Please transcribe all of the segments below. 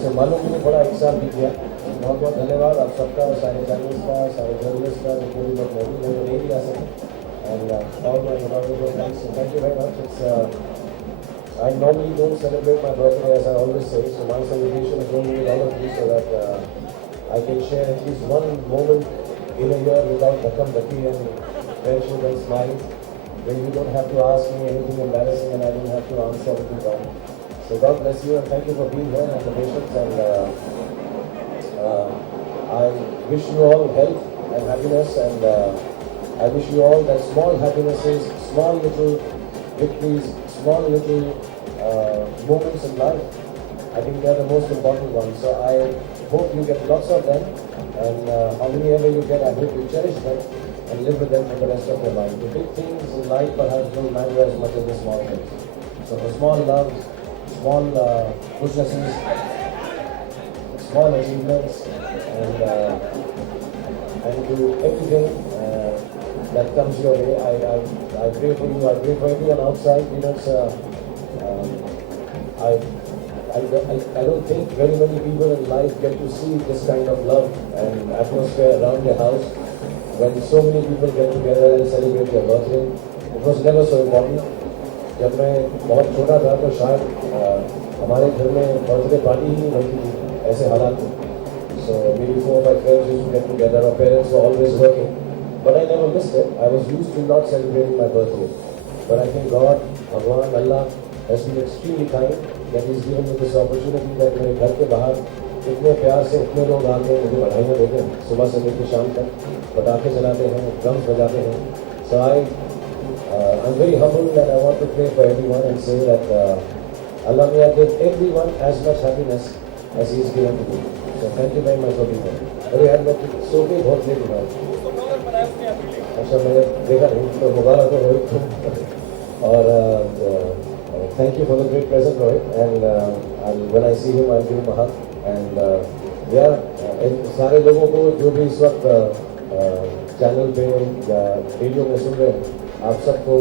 उसे मालूम नहीं पड़ा, 1 साल बीत गया। बहुत बहुत धन्यवाद आप सबका, सारे चैनल्स का, सारे जर्नलिस्ट का, जो पूरी बहुत मौजूद है, जो नहीं भी आ सके। And all my beloved thanks, thank you very much. I normally don't celebrate my birthday as I always say, so my celebration is only with all of you so that I can share at least one moment in a year without Dhakam Dhaki and friendship and smile, when you don't have to ask me anything embarrassing and I don't have to answer anything wrong. So God bless you and thank you for being here and the patience, and I wish you all health and happiness, and I wish you all that small happinesses, small little victories, small little moments in life. I think they are the most important ones. So I hope you get lots of them, and how many ever you get, I hope you cherish them and live with them for the rest of your life. The big things in life perhaps don't matter as much as the small things. So the small loves, small goodnesses, small achievements, and do everything that comes your way. I pray for you. I pray for everyone outside. You know, I don't think very many people in life get to see this kind of love and atmosphere around your house when so many people get together and celebrate your birthday. It was never so important. जब मैं बहुत छोटा था तो शायद हमारे घर में बर्थडे पार्टी ही नहीं होती थी, ऐसे हालात थे. So maybe 4 or 5 friends used to get together. Our parents were always working. But I never missed it. I was used to not celebrating my birthday. But I think God, Bhagwan, Allah has been extremely kind that He's given me this opportunity that मेरे घर के बाहर इतने प्यार से इतने लोग आके मुझे बधाइयाँ देते हैं, सुबह से लेकर शाम तक पटाखे जलाते हैं, ड्रम्स बजाते हैं. So I'm very humbled and I want to pray for everyone and say that Allah may give everyone as much happiness as He's given to me. So thank you very much for being here. अरे यार मैं सो के बहुत late हुआ. अच्छा मैंने देखा नहीं तो मुबारक हो रोहित और thank you for the great present Rohit, and when I see him I'll give him a hug, and सारे लोगों को जो भी इस वक्त चैनल पे या रेडियो में सुन रहे हैं, आप सबको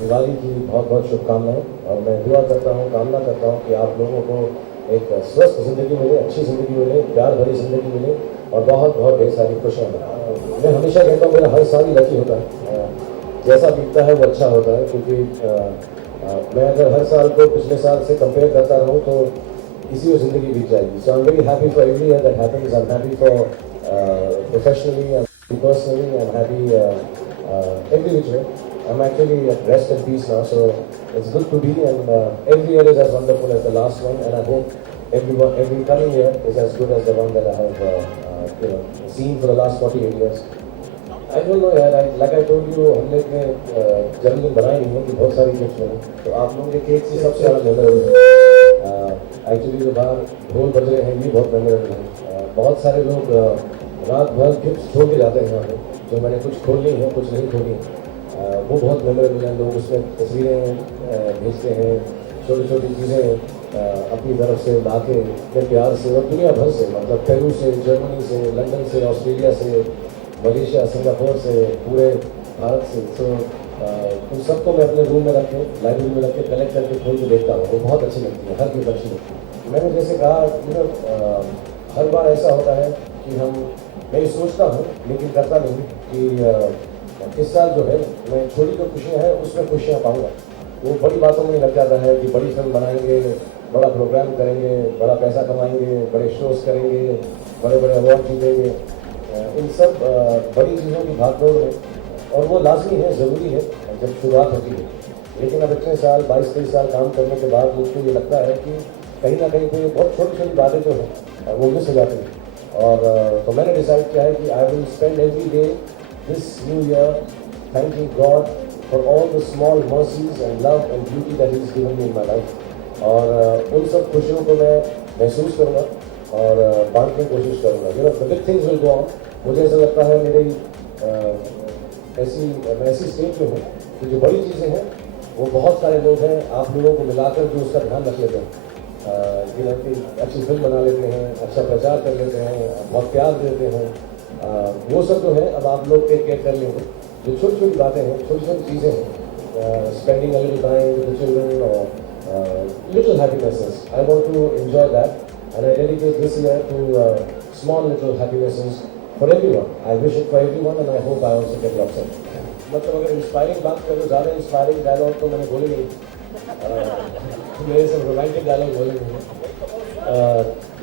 दिवाली की बहुत बहुत शुभकामनाएं. और मैं दुआ करता हूँ, कामना करता हूँ कि आप लोगों को एक स्वस्थ ज़िंदगी मिले, अच्छी ज़िंदगी मिले, प्यार भरी ज़िंदगी मिले और बहुत बहुत ढेर सारी खुशियाँ मिले. मैं हमेशा कहता हूँ मेरा हर साल ही लकी होता है, जैसा बीतता है वो अच्छा होता है, क्योंकि मैं अगर हर साल को पिछले साल से कंपेयर करता रहूँ तो इसी में ज़िंदगी बीत जाएगी. So I am very happy for every year that happens. I am happy for professionally and personally. I am happy every which way. I'm actually at rest and peace now, so it's good to be, and every year is as wonderful as the last one, and I hope every coming year is as good as the one that I have seen for the last 48 years. I don't know यार, like I told you, हमने अपने जन्मदिन बनाए नहीं है कि बहुत सारी गिफ्ट मिले, तो आप लोगों के केक से सबसे ज़्यादा मेमोरेबल है. एक्चुअली जो बाहर ढोल बज रहे हैं ये बहुत मेमोरेबल है. बहुत सारे लोग रात भर गिफ्ट छोड़ के जाते हैं यहाँ पे, जो मैंने कुछ खोली हैं कुछ नहीं खोली हैं, वो बहुत मेमोरेबल हैं. लोग उसमें तस्वीरें भेजते हैं, छोटी छोटी चीज़ें अपनी तरफ से ला के इतने प्यार से, और दुनिया भर से, मतलब पेरू से, जर्मनी से, लंदन से, ऑस्ट्रेलिया से, मलेशिया, सिंगापुर से, पूरे भारत से. तो उन सबको मैं अपने रूम में रख के, लाइब्रेरी में रख के कलेक्ट करके खोल के देखता हूँ. वो बहुत अच्छी लगती है, हर चीज़ अच्छी लगती है. मैंने जैसे कहा हर बार ऐसा होता है कि मैं सोचता हूँ लेकिन करता नहीं कि इस साल जो है मैं छोटी जो खुशियाँ हैं उसमें खुशियाँ पाऊँगा. वो बड़ी बातों में लग जाता है कि बड़ी फिल्म बनाएंगे, बड़ा प्रोग्राम करेंगे, बड़ा पैसा कमाएंगे, बड़े शोज़ करेंगे, बड़े बड़े अवार्ड जीतेंगे. इन सब बड़ी चीज़ों की भागदौड़ में, और वो लाजमी है, ज़रूरी है जब शुरुआत होती है. लेकिन अब इतने साल 22-23 साल काम करने के बाद मुझको ये लगता है कि कहीं ना कहीं कोई बहुत छोटी छोटी बातें जो हैं वो मिस हो जाती हैं. और तो मैंने डिसाइड किया है कि I will spend every day this new year thanking God for all the small mercies and love and beauty that is given me in my life. और उन सब खुशियों को मैं महसूस करूँगा और बांटने की कोशिश करूँगा. You know the big things will go on. मुझे ऐसा लगता है मेरी मैं ऐसी स्टेज में हूँ कि जो बड़ी चीज़ें हैं वो बहुत सारे लोग हैं, आप लोगों को मिलाकर जो उसका ध्यान रख लेते हैं. कि अच्छी फिल्म बना लेते हैं, अच्छा प्रचार कर लेते हैं, बहुत प्यार देते हैं. वो सब जो है अब आप लोग टेक केयर कर लेंगे. जो छोटी छोटी बातें हैं, छोटी छोटी चीज़ें हैं, spending a little time with the children और little happinesses, I want to enjoy that. and I dedicate this year to small little happinesses for everyone. I wish it for everyone, and I hope I also get lots of it. मतलब अगर inspiring बात करूँ, ज़्यादा inspiring dialogue तो मैंने बोले नहीं, मेरे सब रोमांटिक डायलॉग बोले नहीं,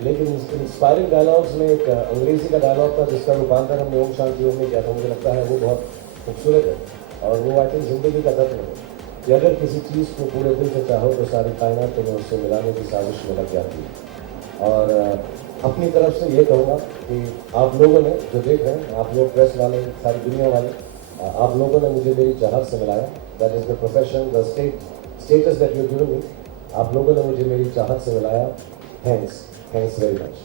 लेकिन इंस्पायरिंग डायलॉग्स में एक अंग्रेजी का डायलॉग था जिसका रूपांतर हमने ओम शांति ओम में किया था। मुझे लगता है वो बहुत खूबसूरत है और वो आई थिंक ज़िंदगी का तत्व है कि अगर किसी चीज़ को पूरे दिल से चाहो तो सारी कायनात तुम्हें उससे मिलाने की साजिश में लग जाती है। और अपनी तरफ से ये कहूँगा कि आप लोगों ने जो देख रहे हैं, आप लोग प्रेस वाले, सारी दुनिया वाले, आप लोगों ने मुझे मेरी चाहत से मिलाया। That is the profession, the status that you given me. आप लोगों ने मुझे मेरी चाहत से मिलाया। Thanks very much.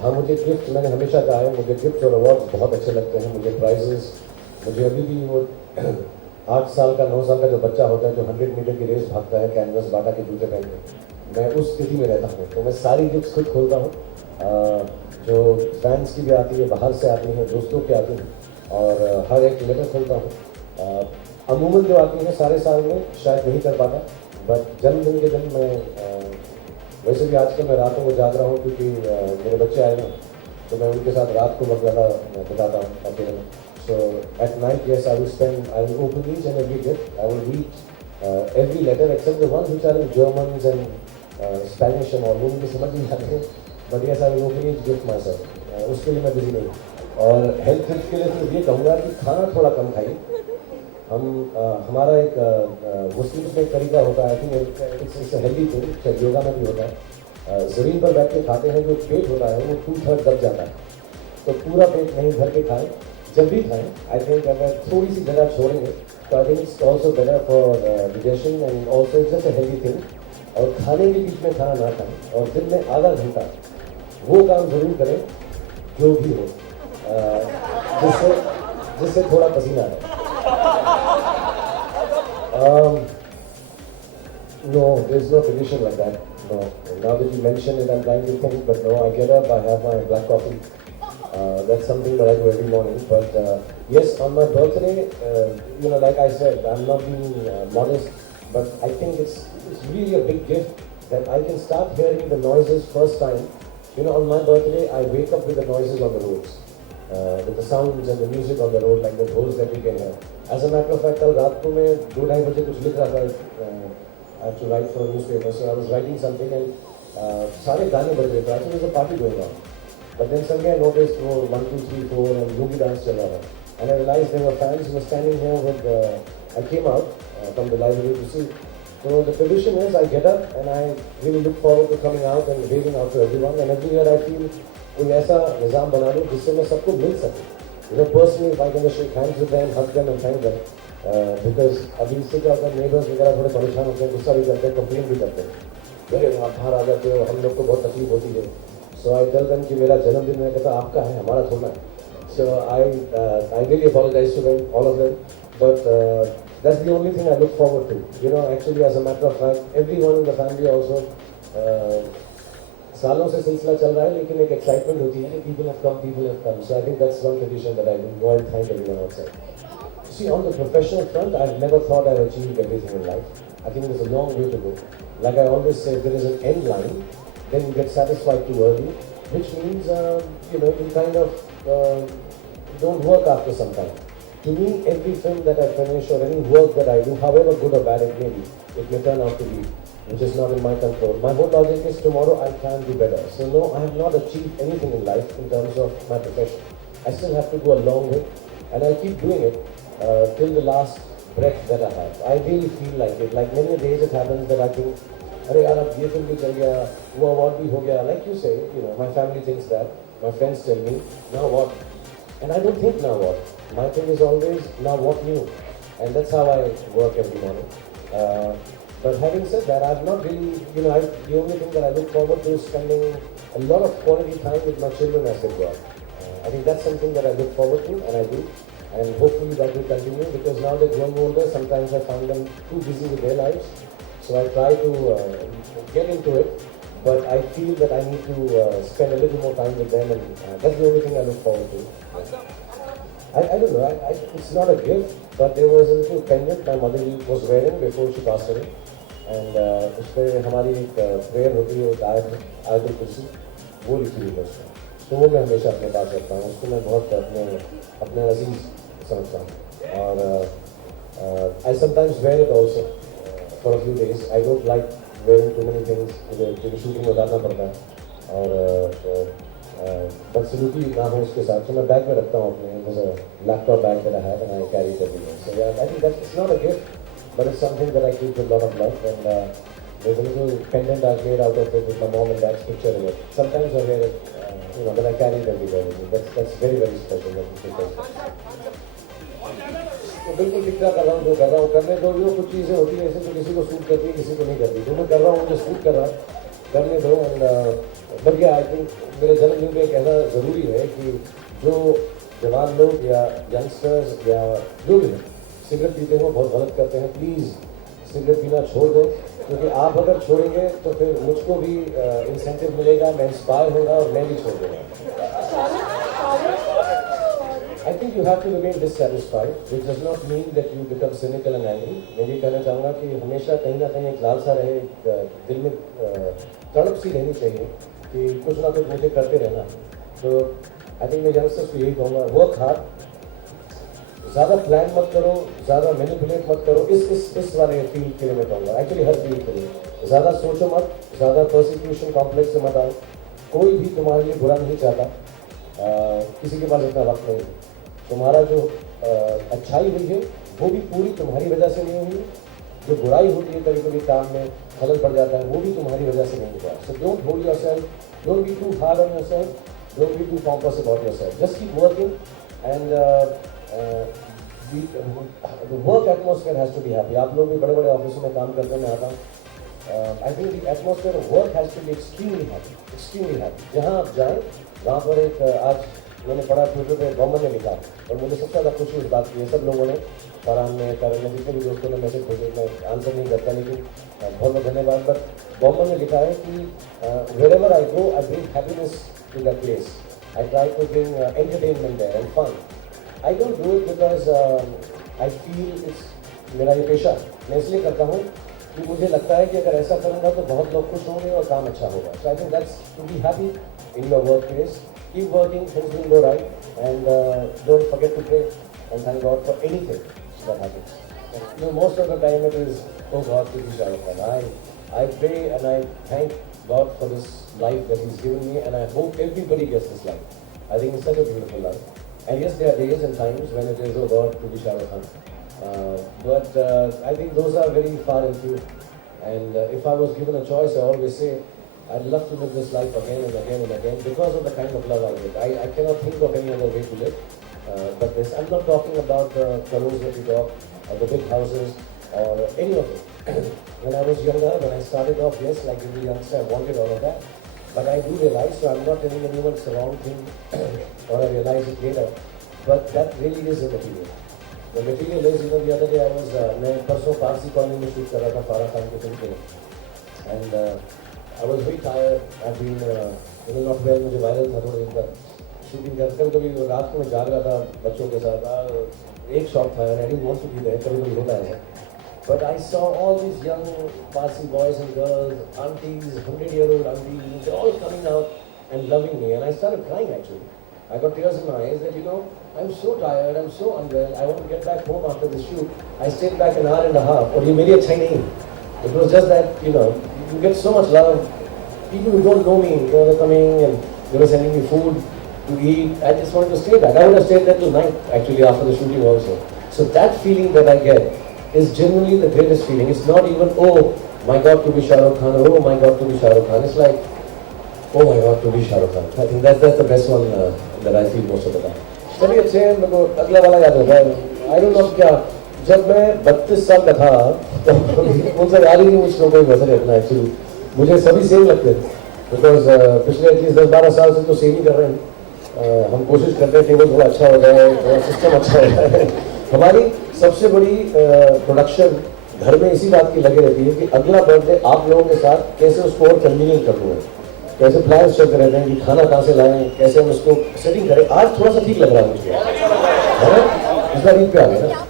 हाँ, मुझे गिफ्ट, मैंने हमेशा कहा है, मुझे गिफ्ट और अवार्ड बहुत अच्छे लगते हैं। मुझे प्राइजेस, मुझे अभी भी वो 8 साल का 9 साल का जो बच्चा होता है जो 100 मीटर की रेस भागता है कैनवस बाटा के जूते पहन के, मैं उस स्थिति में रहता हूँ। तो मैं सारी गिफ्ट खुद खोलता हूँ, जो फैंस की भी आती है, बाहर से आती हैं, दोस्तों की आती हैं, और हर एक लेटर खोलता हूँ। अमूमन जो आती हैं सारे साल में शायद नहीं कर पाता, बट जन्मदिन के दिन मैं वैसे भी आजकल मैं रातों को जाग रहा हूँ क्योंकि मेरे बच्चे आए ना, तो मैं उनके साथ रात को बहुत ज़्यादा बिताता हूँ अकेले में। So at night, yes, I will open each and every gift. I will read every letter except the ones which are in Germans and Spanish and all. वो मुझे समझ नहीं आते हैं, but yes, I will open each gift myself. उसके लिए मैं busy नहीं हूँ। और हेल्थ टिप्स के लिए तो ये कहूँगा कि खाना थोड़ा कम खाइए। हमारा एक मुस्लिम में एक तरीका होता है, I think it's healthy thing, शायद योगा में भी होता है। ज़मीन पर बैठ के खाते हैं, जो पेट होता है वो 2/3 दब जाता है, तो पूरा पेट नहीं भर के खाएं। जब भी खाएं, आई थिंक अगर थोड़ी सी जगह छोड़ेंगे तो I think it's also better for digestion and also it's just a healthy thing. और खाने के बीच में खाना ना खाएं, और दिन में आधा घंटा वो काम ज़रूर करें जो भी हो, जिससे थोड़ा पसीना आए। No, there's no tradition like that. No. Now that you mention it, I'm trying to think, but no, I get up, I have my black coffee. That's something that I do every morning. But yes, on my birthday, like I said, I'm not being modest, but I think it's really a big gift that I can start hearing the noises first time. On my birthday, I wake up with the noises on the roads, with the sounds and the music on the road, like the holes that you can hear. As a matter of fact, कल रात को मैं 2-2:30 बजे कुछ लिख रहा था. I have to write for a newspaper, so I was writing something and सारे गाने बज रहे थे. I thought there's a party going on. But then suddenly I noticed 1, 2, 3, 4 and boogie dance चल रहा था. And I realized there were fans who were standing here with. I came out from the library to see. So the tradition is I get up and I really look forward to coming out and waving out to everyone. And every year I feel कोई ऐसा निज़ाम बना लूँ जिससे मैं सबको मिल सके. Personally, if I can just shake hands with them, hug them and thank them. Because अभी इससे क्या होता है, neighbors वगैरह थोड़े परेशान होते हैं, गुस्सा भी करते हैं, कंप्लेन भी करते हैं. अरे आप बाहर आ जाते हो, हम लोग को बहुत तकलीफ होती है. So I tell them कि मेरा जन्मदिन है, कहता आपका है, हमारा थोड़ा है. So I really apologize to them, all of them. But that's the only thing I look forward to. Actually, as a matter of fact, everyone in the family also. सालों से सिलसिला चल रहा है, लेकिन एक एक्साइटमेंट होती है, people have come. So I think that's one tradition that I do. Go and thank everyone outside. See, on the professional front, I've never thought I've achieved everything in life. I think there's a long way to go. Like I always say, there is an end line, then you get satisfied too early, which means, you kind of don't work after some time. To me, every film that I finish or any work that I do, however good or bad it may be, it may turn out to be, which is not in my control. My whole logic is tomorrow I can do better. So no, I have not achieved anything in life in terms of my profession. I still have to go a long way, and I'll keep doing it till the last breath that I have. I really feel like it. Like many days it happens that I think, अरे यार अब ये film भी चल गया, वो award भी हो गया. Like you say, my family thinks that. My friends tell me, now what? And I don't think now what. My thing is always now what new, and that's how I work every morning. But having said that, I've not really, the only thing that I look forward to is spending a lot of quality time with my children as they grow up. I think that's something that I look forward to, and I do. And hopefully that will continue, because now they're growing older, sometimes I find them too busy with their lives. So I try to get into it, but I feel that I need to spend a little more time with them, and that's the only thing I look forward to. I don't know, it's not a gift, but there was a little pendant my mother was wearing before she passed away. And उस पर हमारी एक prayer होती है, आयत कुर्सी. वो लिखी हुई है उसमें, तो वो मैं हमेशा अपने पास रखता हूँ, उसको मैं बहुत अपने अपने अजीज समझता हूँ। और I sometimes wear it also for a few days. I don't like wearing too many things, मुझे शूटिंग में उतारना पड़ता है और बदसलूकी ना हो उसके साथ, तो मैं बैग में रखता हूँ अपने laptop bag that I have and I carry it everywhere. So yeah I think that it's not a gift but it's something that I keep with a lot of love, and there's a little pendant I've made out of it with my mom and dad's picture in it. Sometimes I wear it, but I carry it everywhere with me. That's very very special. तो बिल्कुल ठीक ठाक कर रहा हूँ, जो कर रहा हूँ करने दो। जो कुछ चीज़ें होती है ऐसे तो किसी को सूट करती है, किसी को नहीं करती, जो मैं कर रहा हूँ मुझे सूट कर रहा है, करने दो। एंड बट आई थिंक मेरे जन्मदिन पे कहना ज़रूरी है कि जो जवान लोग या यंगस्टर्स या जो भी सिगरेट पीते हो बहुत गलत करते हैं, प्लीज़ सिगरेट पीना छोड़ दो, क्योंकि आप अगर छोड़ेंगे तो फिर मुझको भी इंसेंटिव मिलेगा, मैं इंस्पायर होगा और मैं भी छोड़ दूँगा। I think you have to remain dissatisfied, which does not mean that you become cynical and angry. मैं ये कहना चाहूँगा कि हमेशा कहीं ना कहीं एक लालसा रहे, दिल में तड़प सी रहनी चाहिए कि कुछ ना कुछ मुझे करते रहना। तो आई थिंक मैं यंगस्टर्स को यही कहूँगा, वर्क हार्ड, ज़्यादा प्लान मत करो, ज़्यादा मैनिपुलेट मत करो। इस वाले फील्ड के लिए मैं कहूँगा, एक्चुअली हर फील्ड के लिए ज़्यादा सोचो मत, ज़्यादा परसिक्यूशन कॉम्प्लेक्स से मत आओ। कोई भी तुम्हारे लिए बुरा नहीं चाहता, किसी के पास इतना वक्त नहीं है। तुम्हारा जो अच्छाई हुई है वो भी पूरी तुम्हारी वजह से नहीं हुई, जो बुराई होती है कभी कभी काम में खलल पड़ जाता है, वो भी तुम्हारी वजह से नहीं हुआ। So don't hold yourself, don't be too hard on yourself, don't be too pompous about yourself, just keep working and the work atmosphere has to be happy. आप लोग भी बड़े बड़े ऑफिसों में काम करते हैं, मैं आता हूँ। I think the atmosphere of work has to be extremely happy, extremely happy. जहाँ आप जाएं वहाँ पर एक आज मैंने पढ़ा ट्विटर पे बॉम्बन ने लिखा और मुझे सबसे ज़्यादा खुशी इस बात की है, सब लोगों ने फरहान ने करण ने जितने भी दोस्तों ने मैसेज भेजे, मैं आंसर नहीं करता लेकिन बहुत बहुत धन्यवाद। बट बॉम्बन ने लिखा है कि wherever I go I bring happiness to that place. I try to bring entertainment there and fun. I don't do it because I feel it's मेरा ये पेशा, मैं इसलिए करता हूँ कि मुझे लगता है कि अगर ऐसा करूँगा तो बहुत लोग खुश होंगे और काम अच्छा होगा। So I think that's to be happy in your workplace. Keep working, things will go right, and don't forget to pray and thank God for anything that happens. You know, most of the time it is, oh God, to be Shah Rukh Khan. I pray and I thank God for this life that He's given me, and I hope everybody gets this life. I think it's such a beautiful life. And yes, there are days and times when it is, oh God, to be Shah Rukh Khan. But I think those are very far and few. And if I was given a choice, I always say, I'd love to live this life again and again and again because of the kind of love I get. I cannot think of any other way to live. But this, I'm not talking about the crores that we talk, or the big houses, or any of it. When I was younger, when I started off, yes, like every youngster, I wanted all of that. But I do realize, so I'm not telling anyone it's the wrong thing, or I realize it later, but that really is the material. The material is, you know, the other day I was, मैं परसों Parsi colony में shoot कर रहा था फारा खान के film के लिए, and I was very tired. I've been, not well, मुझे वायरल था थोड़ा दिन का शूटिंग करते हुए, कभी रात को मैं जाग रहा था बच्चों के साथ, एक शॉट था and I didn't want to be there, कभी कभी होता है ऐसा. But I saw all these young Parsi boys and girls, aunties, 100-year-old aunties, they're all coming out and loving me, and I started crying actually. I got tears in my eyes that, you know, I'm so tired, I'm so unwell, I want to get back home after the shoot. I stayed back an hour and a half, और ये मेरी अच्छाई नहीं. It was just that, you know, you get so much love. People who don't know me, you know, they're coming and they were sending me food to eat. I just wanted to stay back. I would have stayed there till night, actually, after the shooting also. So that feeling that I get is genuinely the greatest feeling. It's not even, oh my God, to be Shah Rukh Khan, or oh my God, to be Shah Rukh Khan. It's like, oh my God, to be Shah Rukh Khan. I think that's the best one that I feel most of the time. चलिए अच्छे हैं, मेरे को अगला वाला याद होता है. I don't know क्या, जब मैं 32 साल का था तो उनसे याद ही नहीं मुझको कोई वजन रखना. एक्चुअली मुझे सभी सेम लगते थे, बिकॉज पिछले एटलीस्ट 10-12 साल से तो सेम ही कर रहे हैं. हम कोशिश करते हैं टेबल थोड़ा अच्छा हो जाए, थोड़ा सिस्टम अच्छा हो जाए. हमारी सबसे बड़ी प्रोडक्शन घर में इसी बात की लगी रहती है कि अगला बर्थडे आप लोगों के साथ कैसे उसको और कन्वीनियंट कर दूँ, कैसे प्लान्स चलते रहते हैं कि खाना कहाँ से लाएं, कैसे हम उसको सेटिंग करें. आज थोड़ा सा ठीक लग रहा है मुझे, है ना. इस बार ईद पे आ गया ना,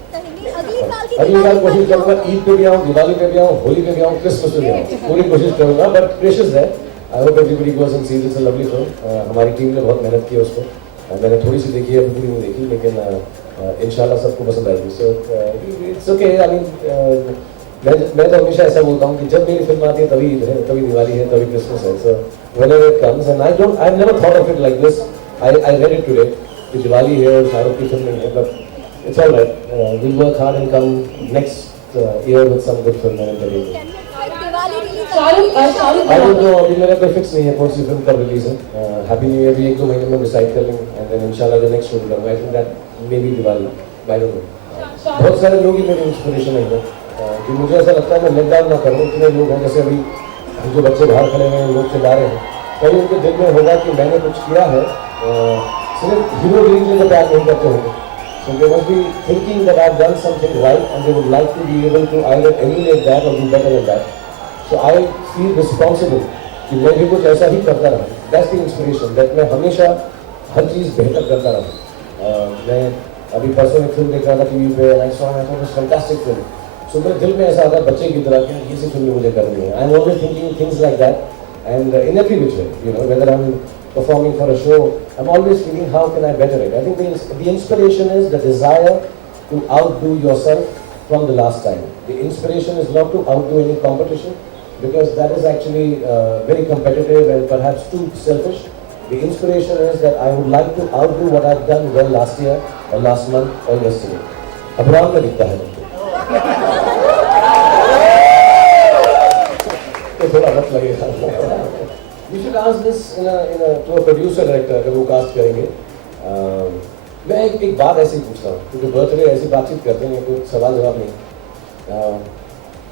अगली बार कोशिश करूँगा ईद पे भी आऊँ, दिवाली पे भी आऊँ, होली पे भी आऊँ, क्रिसमस पे भी आऊँ, पूरी कोशिश करूँगा. बट प्रेशियस है I hope everybody goes and sees, it's a lovely film. हमारी टीम ने बहुत मेहनत की है उसको। मैंने थोड़ी सी देखी है, पूरी नहीं देखी, लेकिन इंशाल्लाह सबको पसंद आएगी। So it's okay. I mean मैं तो हमेशा ऐसा बोलता हूँ कि जब मेरी फिल्म आती है तभी ईद है, तभी दिवाली है, तभी क्रिसमस है। So whenever it comes, and I never thought of it like this. I read it today कि दिवाली है और शाहरुख की फिल्म नहीं है, but it's all right. Will work hard and come next year with some good film and entertainment. I don't know, अभी मेरा कोई fix नहीं है कौन सी फिल्म कब रिलीज है। हैप्पी न्यू ईयर भी 1-2 महीने में डिसाइड कर लेंगे, एंड देन इंशाल्लाह जो नेक्स्ट शूट करूँगा, आई think that may be Diwali, I don't no. बहुत सारे लोग ही मेरी इंस्पिरेशन है कि मुझे ऐसा लगता है मैं लेट डाउन ना करूँ। इतने लोग हैं, जैसे अभी जो बच्चे बाहर खड़े हुए हैं, लोग चिल्ला रहे हैं, कहीं उनके दिल में होगा कि मैंने कुछ किया है, सिर्फ हीरोगिरी के लिए प्यार नहीं करते होंगे। So they must be thinking that I've done something right, and they would like to be able to either emulate that or do better than that. So I feel responsible कि मैं भी कुछ ऐसा ही करता रहूँ। That's the inspiration, that मैं हमेशा हर चीज़ बेहतर करता रहूँ। मैं अभी परसों एक फिल्म देख रहा था टीवी पे, and I saw it was a fantastic film. So मेरे दिल में ऐसा आता है बच्चे की तरह कि ये सी फिल्म मुझे करनी है। I'm always thinking things like that, and in every which way, you know, whether I'm performing for a show, I'm always thinking how can I better it. I think the inspiration is the desire to outdo yourself from the last time. The inspiration is not to outdo any competition, because that is actually very competitive and perhaps too selfish. The inspiration is that I would like to outdo what I've done well last year or last month or yesterday. Abram में दिखता है तो थोड़ा वक्त लगेगा। You should ask this to a producer director अगर वो cast करेंगे। मैं एक बात ऐसे ही पूछता हूँ, क्योंकि बर्थडे ऐसी बातचीत करते हैं, कोई सवाल जवाब नहीं।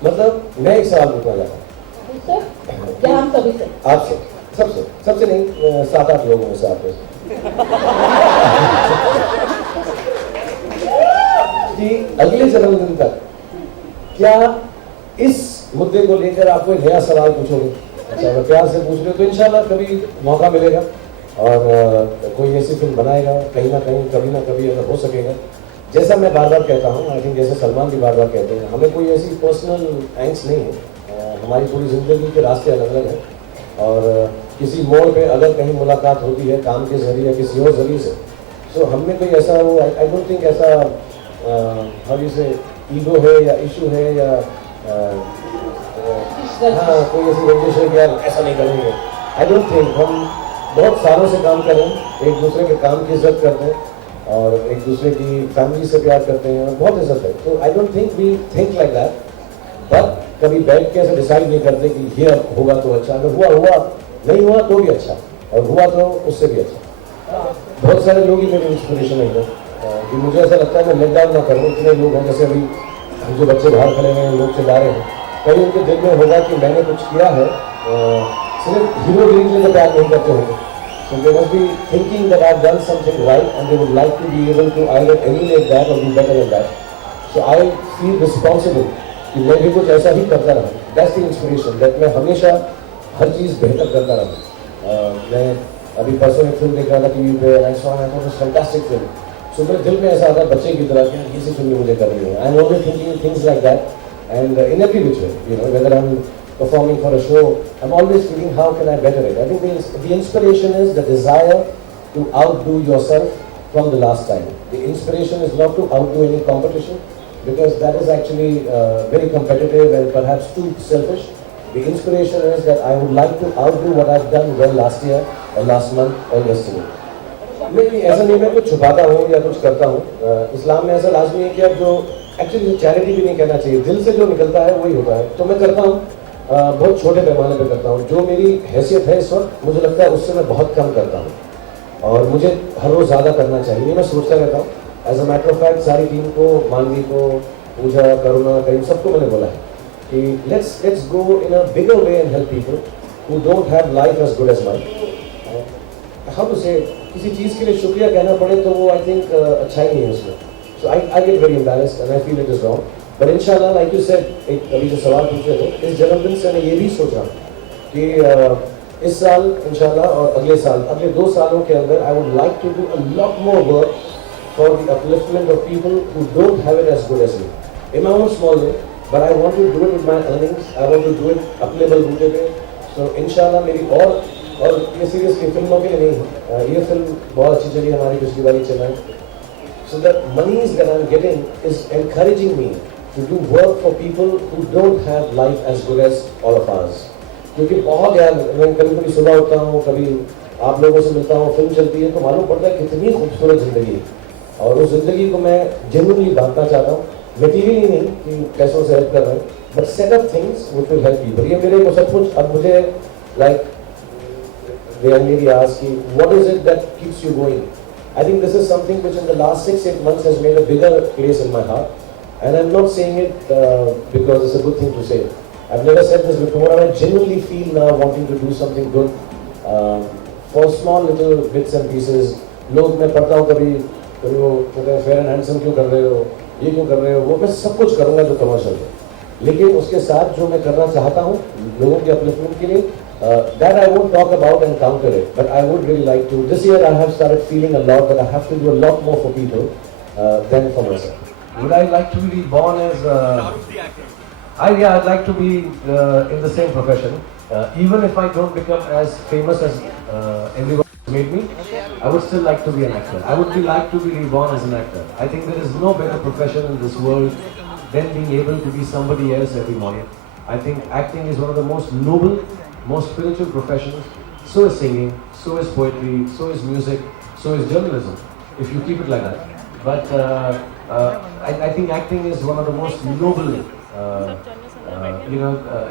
मतलब मैं एक सवाल पूछना चाहता हूँ हम सभी से, आपसे, सबसे नहीं, 7-8 लोगों में से आपसे कि अगले जन्मदिन तक क्या इस मुद्दे को लेकर आपको एक नया सवाल पूछोगे? अच्छा, अगर प्यार से पूछ रहे हो तो इंशाल्लाह कभी मौका मिलेगा और कोई ऐसी फिल्म बनाएगा कहीं ना कहीं, कभी ना कभी अगर हो सकेगा। जैसा मैं बार बार कहता हूँ, आई थिंक जैसे सलमान भी बार बार कहते हैं, हमें कोई ऐसी पर्सनल एंग्स नहीं है। हमारी पूरी ज़िंदगी के रास्ते अलग अलग हैं, और किसी मोड़ पे अगर कहीं मुलाकात होती है काम के जरिए किसी और जरिए से, तो हमने कोई ऐसा वो आई डोंट थिंक ऐसा हाउ यू से ईगो है या इशू है या हाँ कोई ऐसी रंजिश है कि यार ऐसा नहीं करेंगे। आई डोंट थिंक, हम बहुत सालों से काम कर रहे हैं, एक दूसरे के काम की इज्जत करते हैं और एक दूसरे की फैमिली से प्यार करते हैं और बहुत इज्जत है। तो I don't think we think like that, but कभी बैठ के ऐसे डिसाइड नहीं करते कि ये अब होगा तो अच्छा, अगर हुआ नहीं हुआ तो भी अच्छा, और हुआ तो उससे भी अच्छा। बहुत सारे लोग ही मेरी इंस्पिरेशन है कि मुझे ऐसा लगता है मैं लेट डाउन ना करूँ। इतने लोग हैं, जैसे अभी जो बच्चे बाहर खड़े हुए हैं, लोग चिल्ला रहे हैं, कहीं उनके दिल में होगा कि मैंने कुछ किया है, सिर्फ हीरोगिरी के लिए प्यार नहीं करते होंगे। So they must be thinking that I've done something right, and they would like to be able to either emulate that or do better than that. So I feel responsible कि मैं भी कुछ ऐसा ही करता रहूँ। That's the inspiration, that मैं हमेशा हर चीज़ बेहतर करता रहूँ। मैं अभी परसों एक फिल्म देख रहा था टीवी पे, and I saw it was a fantastic film. So मेरे दिल में ऐसा आता है बच्चे की तरह कि ये सी फिल्म मुझे करनी है। I'm always thinking things like that, and in every which way, you know, whether I'm performing for a show, I'm always thinking how can I better it. I think the inspiration is the desire to outdo yourself from the last time. The inspiration is not to outdo any competition, because that is actually very competitive and perhaps too selfish. The inspiration is that I would like to outdo what I've done well last year or last month or yesterday. नहीं, ऐसा नहीं मैं कुछ छुपाता हूँ या कुछ करता हूँ। इस्लाम में ऐसा लाजमी है कि आप जो एक्चुअली चैरिटी भी नहीं कहना चाहिए, दिल से जो निकलता है वही होता है। तो मैं करता हूँ, बहुत छोटे पैमाने पे करता हूँ। जो मेरी हैसियत है इस वक्त, मुझे लगता है उससे मैं बहुत कम करता हूँ, और मुझे हर रोज़ ज़्यादा करना चाहिए। मैं सोचता रहता हूँ। As a matter of fact सारी टीम को, मानवी को, पूजा, करुणा, करीम, सबको मैंने बोला है कि let's go in a bigger way and help people who don't have life as good as mine. How to say, किसी चीज़ के लिए शुक्रिया कहना पड़े तो वो आई थिंक अच्छा ही नहीं है उसमें। So I get very embarrassed and I feel it is wrong, but इंशाल्लाह लाइक यू सेड, एक अभी जो सवाल पूछे थे, इस जन्मदिन से मैं ये भी सोचा कि इस साल इंशाल्लाह और अगले साल, अगले 2 सालों के अंदर I would like to do a lot more work for the upliftment of people who don't have it as good as me in my own small way, but I want to do it with my earnings. I want to do it अपने बलबूते पे, तो इंशाल्लाह मेरी और ये seriously फिल्मों के लिए नहीं, ये फिल्म बहुत अच्छी चली हमारी, पिछली बारी चला। So the monies that I'm getting is encouraging me to do work for people who don't have life as good as all of us. क्योंकि बहुत यार मैं कभी सुबह उठता हूँ, कभी आप लोगों से मिलता हूँ, फिल्म चलती है तो मालूम पड़ता है कितनी खूबसूरत ज़िंदगी है, और उस ज़िंदगी को मैं जेन्युइनली बांटना चाहता हूँ। मटीरियली नहीं कि पैसों से हेल्प कर रहे हैं, but set up things which will help people. ये मेरे को सब कुछ अब मुझे like really ask you, what is it that keeps you going? I think this is something which in the last 6-8 months has made a bigger place in my heart, and I'm not saying it because it's a good thing to say. I've never said this before, and I genuinely feel now wanting to do something good for small little bits and pieces. लोग मैं पढ़ता हूँ कभी वो कहते हैं fair and handsome क्यों कर रहे हो, ये क्यों कर रहे हो, वो मैं सब कुछ करूँगा जो कमर्शियल है, लेकिन उसके साथ जो मैं करना चाहता हूँ लोगों के अपलिफ्टमेंट के लिए, that I won't talk about and counter it, but I would really like to. This year I have started feeling a lot that I have to do a lot more for people than for myself. Would I like to be born as? I'd like to be in the same profession. Even if I don't become as famous as everyone made me, I would still like to be an actor. I would like to be reborn as an actor. I think there is no better profession in this world than being able to be somebody else every morning. I think acting is one of the most noble, most spiritual professions. So is singing, so is poetry, so is music, so is journalism, if you keep it like that. But I think acting is one of the most noble,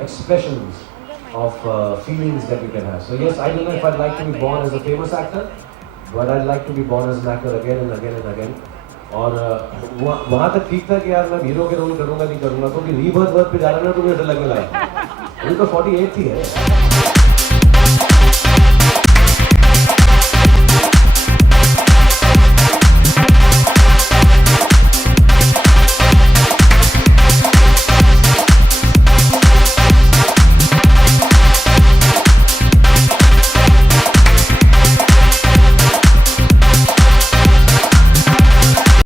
expressions of feelings that you can have. So yes, I don't know if I'd like to be born as a famous actor, but I'd like to be born as an actor again and again and again. और वहाँ तक ठीक था कि यार मैं hero के role करूँगा नहीं करूँगा, क्योंकि रीबर्थ वर्थ पे जा रहा है ना तो मुझे डर लगने लगा। अभी तो 48 ही है।